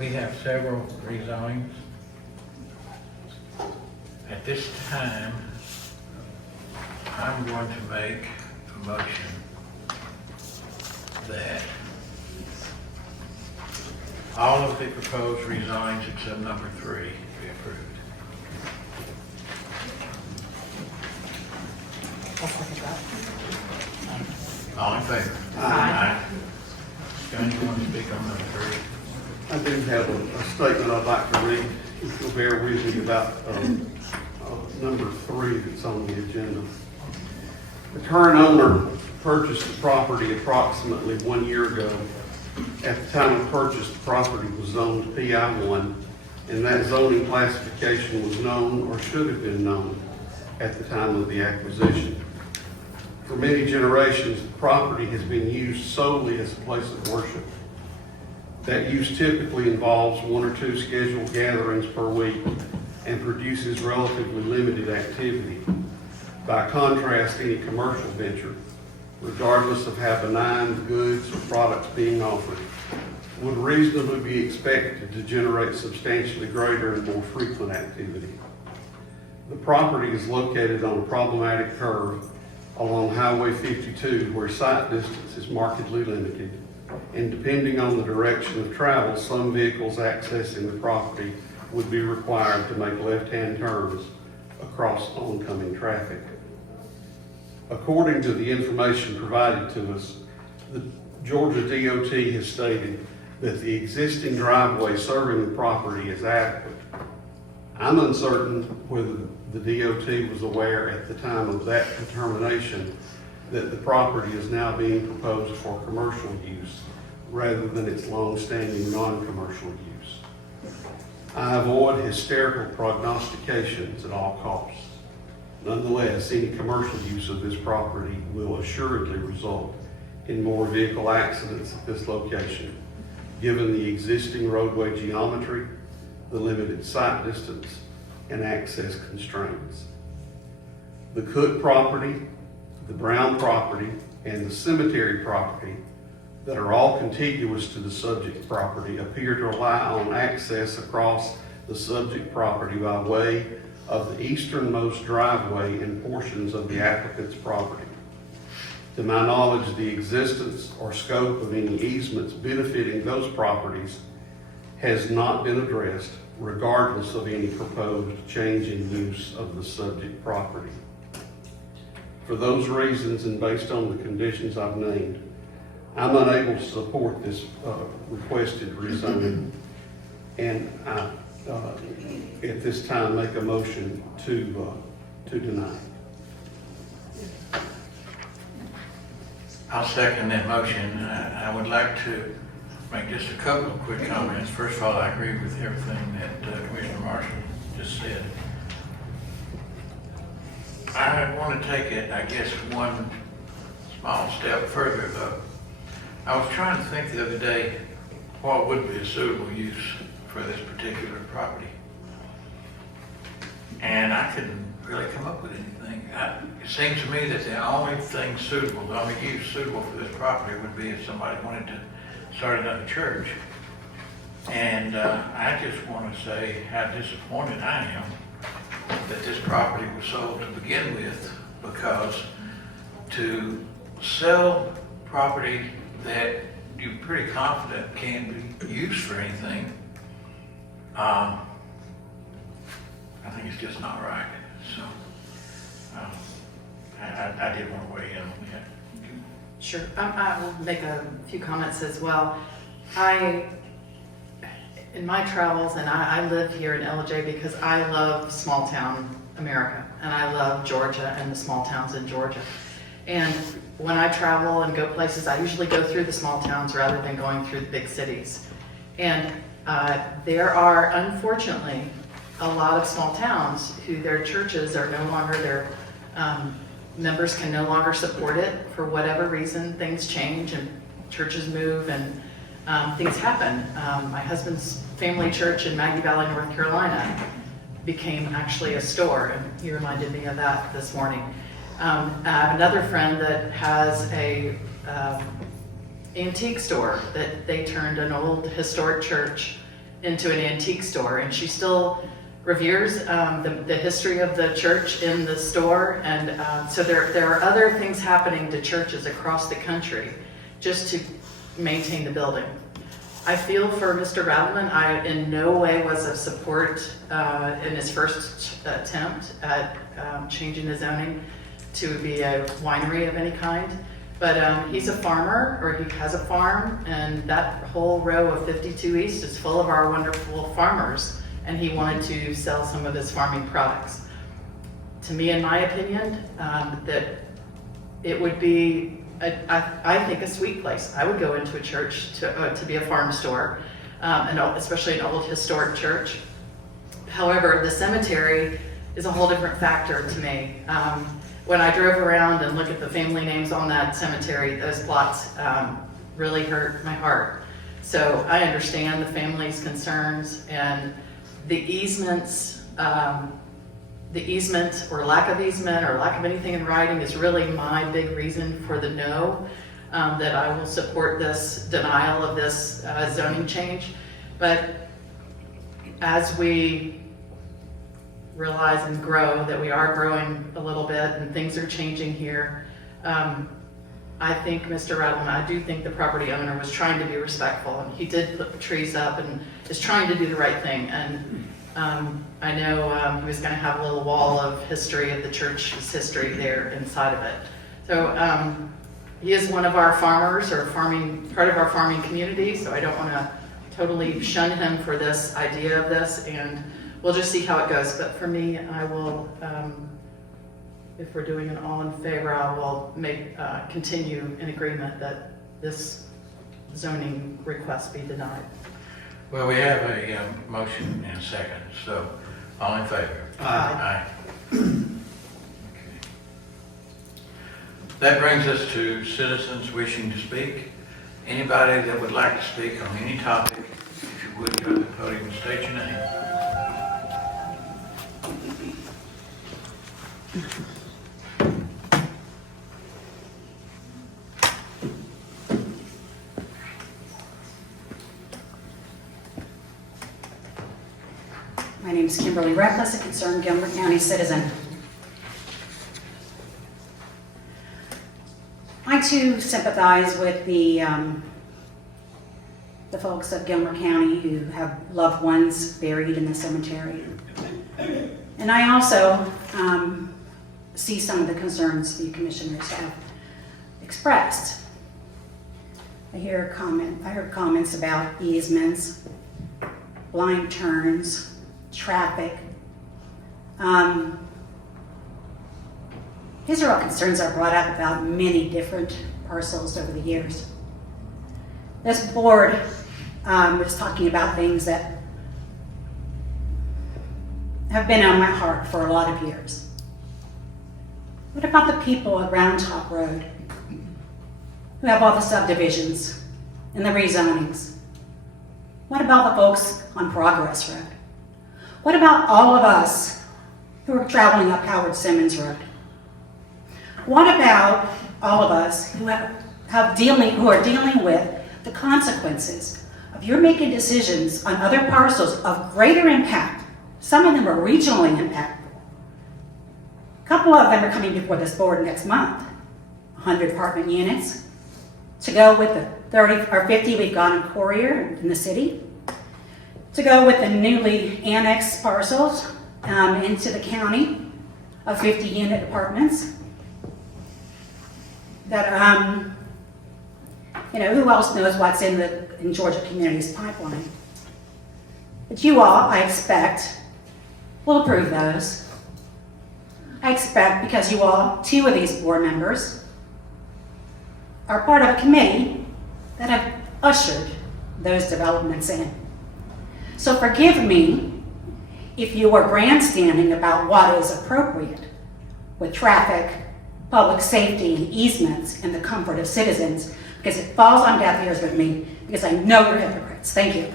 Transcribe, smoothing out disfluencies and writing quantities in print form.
We have several rezonings. At this time, I'm going to make a motion that all of the proposed rezonings except number 3 be approved. I'll second that. All in favor? Aye. John, you want to speak on number 3? I do have a statement I'd like to read, if you'll bear with me, about number 3 that's on the agenda. The current owner purchased the property approximately 1 year ago. At the time of purchase, the property was zoned PI1, and that zoning classification was known or should have been known at the time of the acquisition. For many generations, the property has been used solely as a place of worship. That use typically involves 1 or 2 scheduled gatherings per week and produces relatively limited activity. By contrast, any commercial venture, regardless of how benign the goods or products being offered, would reasonably be expected to generate substantially greater and more frequent activity. The property is located on a problematic curve along Highway 52 where sight distance is markedly limited, and depending on the direction of travel, some vehicles accessing the property would be required to make left-hand turns across oncoming traffic. According to the information provided to us, the Georgia DOT has stated that the existing driveway serving the property is adequate. I'm uncertain whether the DOT was aware at the time of that determination that the property is now being proposed for commercial use rather than its long-standing non-commercial use. I avoid hysterical prognostications at all costs. Nonetheless, any commercial use of this property will assuredly result in more vehicle accidents at this location, given the existing roadway geometry, the limited sight distance, and access constraints. The Cook property, the Brown property, and the cemetery property that are all contiguous to the subject property appear to rely on access across the subject property by way of the easternmost driveway and portions of the applicant's property. To my knowledge, the existence or scope of any easements benefiting those properties has not been addressed, regardless of any proposed change in use of the subject property. For those reasons, and based on the conditions I've named, I'm unable to support this requested rezoning, and I, at this time, make a motion to deny. I'll second that motion. I would like to make just a couple of quick comments. First of all, I agree with everything that Commissioner Marshall just said. I want to take it, I guess, one small step further, though. I was trying to think the other day what would be a suitable use for this particular property. And I couldn't really come up with anything. It seems to me that the only thing suitable, the only use suitable for this property would be if somebody wanted to start another church. And I just want to say how disappointed I am that this property was sold to begin with, because to sell property that you're pretty confident can be used for anything, I think it's just not right. So I did want to weigh in on that. Sure, I will make a few comments as well. In my travels, and I live here in LJ because I love small town America, and I love Georgia and the small towns in Georgia. And when I travel and go places, I usually go through the small towns rather than going through the big cities. And there are, unfortunately, a lot of small towns who their churches are no longer, their members can no longer support it for whatever reason. Things change and churches move and things happen. My husband's family church in Maggie Valley, North Carolina became actually a store, and he reminded me of that this morning. I have another friend that has a antique store that they turned an old historic church into an antique store, and she still reveres the history of the church in the store. And so there are other things happening to churches across the country just to maintain the building. I feel for Mr. Rattleman, I in no way was of support in his first attempt at changing the zoning to be a winery of any kind. But he's a farmer, or he has a farm, and that whole row of 52 East is full of our wonderful farmers, and he wanted to sell some of his farming products. To me, in my opinion, that it would be, I think, a sweet place. I would go into a church to be a farm store, and especially an old historic church. However, the cemetery is a whole different factor to me. When I drove around and looked at the family names on that cemetery, those plots really hurt my heart. So I understand the family's concerns, and the easements, the easement or lack of easement or lack of anything in writing is really my big reason for the no, that I will support this denial of this zoning change. But as we realize and grow, that we are growing a little bit and things are changing here, I think Mr. Rattleman, I do think the property owner was trying to be respectful, and he did put the trees up and is trying to do the right thing. And I know he was going to have a little wall of history of the church's history there inside of it. So he is one of our farmers, or part of our farming community, so I don't want to totally shun him for this idea of this, and we'll just see how it goes. But for me, I will, if we're doing an all in favor, I will continue in agreement that this zoning request be denied. Well, we have a motion and a second, so all in favor? Aye. Okay. That brings us to citizens wishing to speak. Anybody that would like to speak on any topic, if you would, go to the podium and state your name. My name is Kimberly Reckless, a concerned Gilmer County citizen. I too sympathize with the folks of Gilmer County who have loved ones buried in the cemetery. And I also see some of the concerns the commissioners have expressed. I heard comments about easements, blind turns, traffic. These are all concerns that are brought up about many different parcels over the years. This board is talking about things that have been on my heart for a lot of years. What about the people at Round Top Road who have all the subdivisions and the rezonings? What about the folks on Progress Road? What about all of us who are traveling up Howard Simmons Road? What about all of us who are dealing with the consequences of your making decisions on other parcels of greater impact? Some of them are regionally impactful. A couple of them are coming before this board next month. 100 apartment units to go with the 30 or 50 we've got in Courier in the city, to go with the newly annexed parcels into the county of 50 unit apartments. That, who else knows what's in Georgia Communities pipeline? But you all, I expect, will approve those. I expect, because you all, 2 of these board members, are part of a committee that have ushered those developments in. So forgive me if you are grandstanding about what is appropriate with traffic, public safety, and easements, and the comfort of citizens, because it falls on deaf ears with me, because I know you're hypocrites. Thank you.